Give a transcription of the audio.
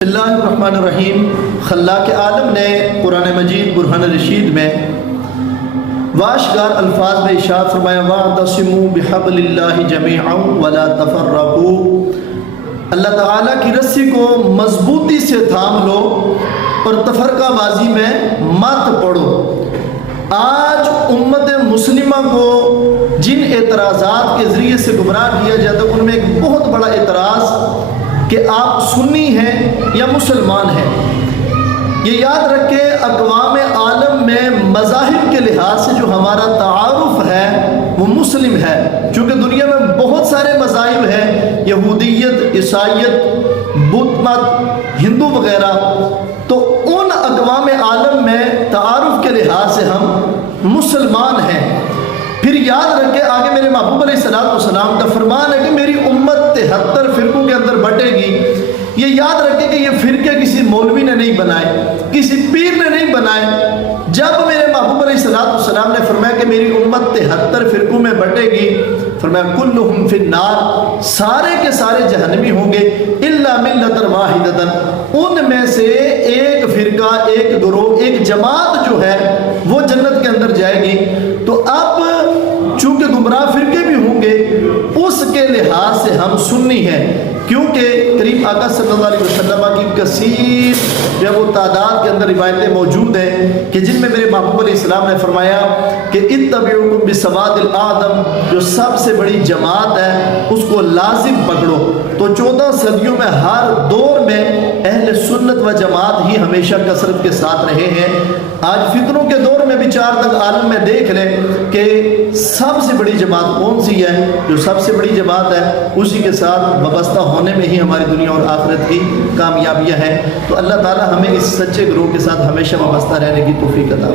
اللہ الرحمن الرحیم۔ خلاق عالم نے قرآن مجید برہان رشید میں واشگار الفاظ میں ارشاد فرمایا وَاعْتَصِمُوا بِحَبْلِ اللَّهِ جَمِيعًا وَلَا تَفَرَّقُوا، اللہ تعالیٰ کی رسی کو مضبوطی سے تھام لو اور تفرقہ بازی میں مت پڑو۔ آج امت مسلمہ کو جن اعتراضات کے ذریعے سے گمراہ کیا جاتا ہے ان میں ایک بہت بڑا اعتراض کہ آپ سنی ہیں یا مسلمان ہیں۔ یہ یاد رکھیں اقوام عالم میں مذاہب کے لحاظ سے جو ہمارا تعارف ہے وہ مسلم ہے، چونکہ دنیا میں بہت سارے مذاہب ہیں، یہودیت، عیسائیت، بدھ مت، ہندو وغیرہ، تو ان اقوام عالم میں تعارف کے لحاظ سے ہم مسلمان ہیں۔ پھر یاد رکھیں آگے میرے محبوب علیہ السلام کا فرمان ہے کہ میری امت 73 فرقوں کے اندر بٹے گی۔ یہ یاد رکھیں کہ یہ فرقے کسی مولوی نے نہیں بنائے، کسی پیر نے نہیں بنائے۔ جب میرے محبوب علیہ السلام نے فرمایا کہ میری امت 73 فرقوں میں بٹے گی، فرمایا کلہم فی النار، سارے کے سارے جہنمی ہوں گے الا ملۃ واحدۃ، ان میں سے ایک فرقہ، ایک گروہ، ایک جماعت جو ہے وہ جنت کے اندر جائے گی۔ تو اب چونکہ گمراہ فرقے بھی ہوں گے اس کے لحاظ سے ہم سنی ہیں، کیونکہ کریم آقا صلی اللہ علیہ وسلم کی کثیر جو وہ تعداد کے اندر روایتیں موجود ہیں کہ جن میں میرے محبوب علیہ السلام نے فرمایا کہ اتبعوا بسواد الاعظم، جو سب سے بڑی جماعت ہے اس کو لازم پکڑو۔ تو 14 صدیوں میں ہر دور میں اہل سنت و جماعت ہی ہمیشہ کثرت کے ساتھ رہے ہیں۔ آج فتنوں کے دور میں بھی 4 تک عالم میں دیکھ لیں کہ سب سے بڑی جماعت کون سی ہے، جو سب سے بڑی جماعت ہے اسی کے ساتھ وابستہ ہونے میں ہی ہماری دنیا اور آخرت کی کامیابیاں ہیں۔ تو اللہ تعالی ہمیں اس سچے گروہ کے ساتھ ہمیشہ وابستہ رہنے کی توفیق عطا